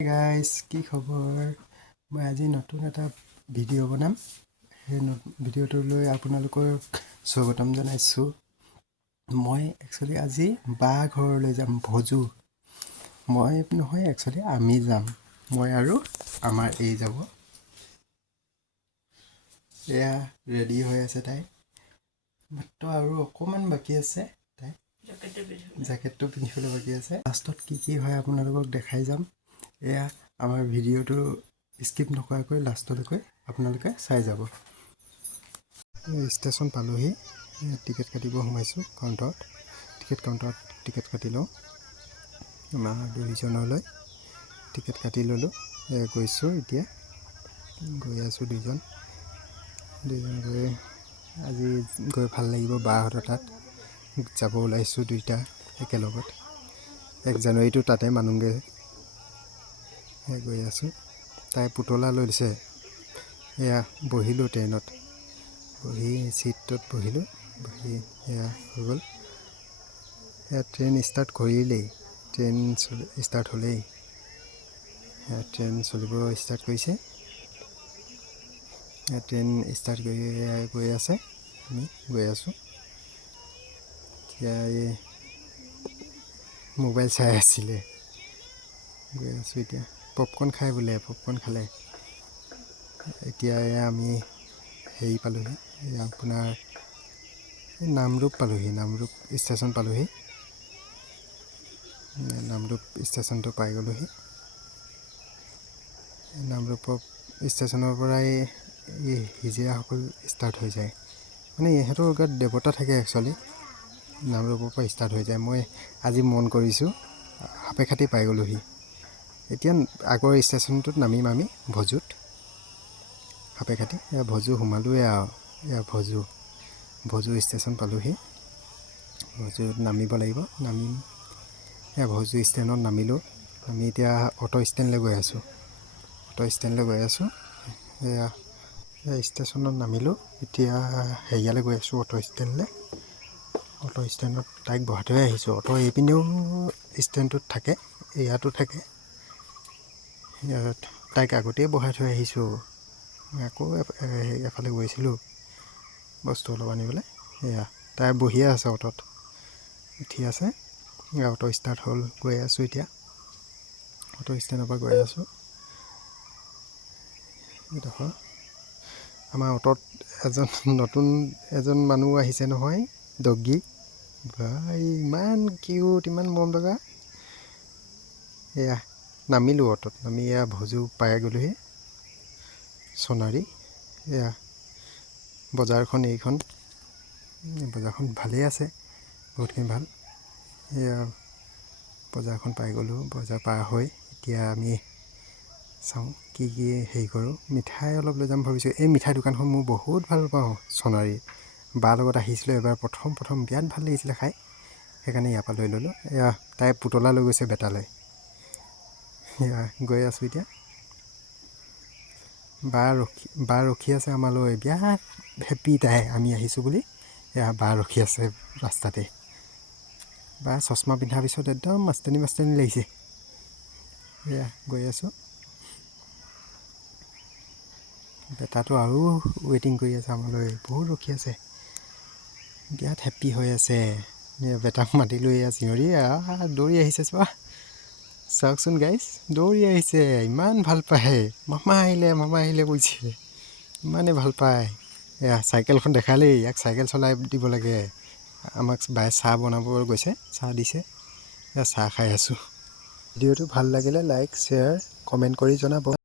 guys কি খবৰ মই আজি নতুন এটা ভিডিঅ' বনাম সেই ভিডিঅ'টোলৈ আপোনালোকক স্বাগতম জনাইছোঁ মই একচুৱেলি আজি বা ঘৰলৈ যাম ভজু মই নহয় একচুৱেলি আমি যাম মই আৰু আমাৰ এই যাব এয়া ৰেডি হৈ আছে তাই মাত্ৰ আৰু অকমান বাকি আছে তাই জেকেটটো পিন্ধিবলৈ বাকি আছে লাষ্টত কি হয় আপোনালোকক দেখাই যাম এয়া আমাৰ ভিডিঅ'টো স্কিপ নকৰাকৈ লাষ্টলৈকে আপোনালোকে চাই যাব ষ্টেচন পালোহি টিকেট কাটিব সোমাইছোঁ কাউণ্টাৰত টিকেট কাউণ্টাৰত টিকেট কাটি লওঁ আমাৰ দুইজনলৈ টিকেট কাটি ল'লোঁ গৈছোঁ এতিয়া গৈ আছোঁ দুইজন গৈ আজি গৈ ভাল লাগিব বাহঁতৰ তাত যাব ওলাইছোঁ দুইটা একেলগত 1 জানুৱাৰীটো তাতে মানুংগে গৈ আছোঁ তাই পুতলা লৈ দিছে এয়া বহিলোঁ ট্ৰেইনত বহি চিটত বহিলোঁ বহি এয়া হৈ গ'ল এয়া ট্ৰেইন ষ্টাৰ্ট কৰিলেই ট্ৰেইন ষ্টাৰ্ট হ'লেই ট্ৰেইন চলিব ষ্টাৰ্ট কৰিছে ট্ৰেইন ষ্টাৰ্ট কৰি গৈ আছে আমি গৈ আছোঁ এতিয়া এই মোবাইল চাই আছিলে গৈ আছোঁ এতিয়া পপকৰ্ন খাই বোলে পপকৰ্ন খালে এতিয়া আমি হেৰি পালোহি আপোনাৰ নামৰূপ পালোহি নামৰূপ ষ্টেচন পালোহি নামৰূপ ষ্টেচনটো পাই গ'লোহি নামৰূপ ষ্টেচনৰ পৰাই এই হিজিৰাসকল ষ্টাৰ্ট হৈ যায় মানে ইহঁতৰ গাত দেৱতা থাকে একচুৱেলি নামৰূপৰ পৰা ষ্টাৰ্ট হৈ যায় মই আজি মন কৰিছোঁ সাপেখাতি পাই গ'লোহি এতিয়া আগৰ ষ্টেচনটোত নামিম আমি ভজুত সাপেখাতি এয়া ভজু সোমালোৱে আৰু এয়া ভজু ষ্টেচন পালোহি ভজুত নামিব লাগিব নামিম এয়া ভজু ষ্টেণ্ডত নামিলোঁ আমি এতিয়া অটো ষ্টেণ্ডলৈ গৈ আছোঁ এয়া ষ্টেচনত নামিলোঁ এতিয়া হেৰিয়ালৈ গৈ আছোঁ অটো ষ্টেণ্ডত তাইক বহাই থৈ আহিছোঁ অটো এইপিনেও ষ্টেণ্ডটোত থাকে ইয়াতো থাকে তাইক আগতেই বহাই থৈ আহিছোঁ আকৌ এফালে গৈছিলোঁ বস্তু অলপ আনিবলৈ এয়া তাই বহিয়ে আছে অটোত উঠি আছে অটো ষ্টাৰ্ট হ'ল গৈ আছোঁ এতিয়া অটো ষ্টেণ্ডৰ পৰা গৈ আছোঁ এইডোখৰ আমাৰ অটোত নতুন এজন মানুহ আহিছে নহয় ডগী ভাই ইমান কিউট ইমান মৰম লগা এয়া নামিলোঁ অটোত নামি এয়া ভজু পাই গ'লোহি সোণাৰী এয়া বজাৰখন এইখন বজাৰখন ভালেই আছে বহুতখিনি ভাল এয়া বজাৰখন পাই গ'লোঁ বজাৰ পাৰ হৈ এতিয়া আমি চাওঁ কি হেৰি কৰোঁ মিঠাই অলপ লৈ যাম ভাবিছোঁ এই মিঠাই দোকানখন মোৰ বহুত ভাল পাওঁ সোণাৰী বাৰ লগত আহিছিলোঁ এবাৰ প্ৰথম বিৰাট ভাল লাগিছিলে খাই সেইকাৰণে ইয়াৰ পৰা লৈ ল'লোঁ এয়া তাই পুতলা লৈ গৈছে বেটালৈ এয়া গৈ আছোঁ এতিয়া বা ৰখি আছে আমালৈ বিৰাট হেপী তাই আমি আহিছোঁ বুলি এয়া বা ৰখি আছে ৰাস্তাতে বা চশমা পিন্ধাৰ পিছত একদম মাষ্টানী লাগিছে এয়া গৈ আছোঁ বেটাটো আৰু ৱেইটিং কৰি আছে আমালৈ বহুত ৰখি আছে বিৰাট হেপ্পী হৈ আছে বেটাক মাতিলোঁ এয়া চিঞৰি দৌৰি আহিছে চোৱা চাওকচোন গাইজ দৌৰি আহিছে ইমান ভাল পায় মামা আহিলে কৈছে ইমানে ভাল পায় এয়া চাইকেলখন দেখালেই ইয়াক চাইকেল চলাই দিব লাগে আমাক বাই চাহ বনাব গৈছে চাহ দিছে এয়া চাহ খাই আছোঁ ভিডিঅ'টো ভাল লাগিলে লাইক শ্বেয়াৰ কমেণ্ট কৰি জনাব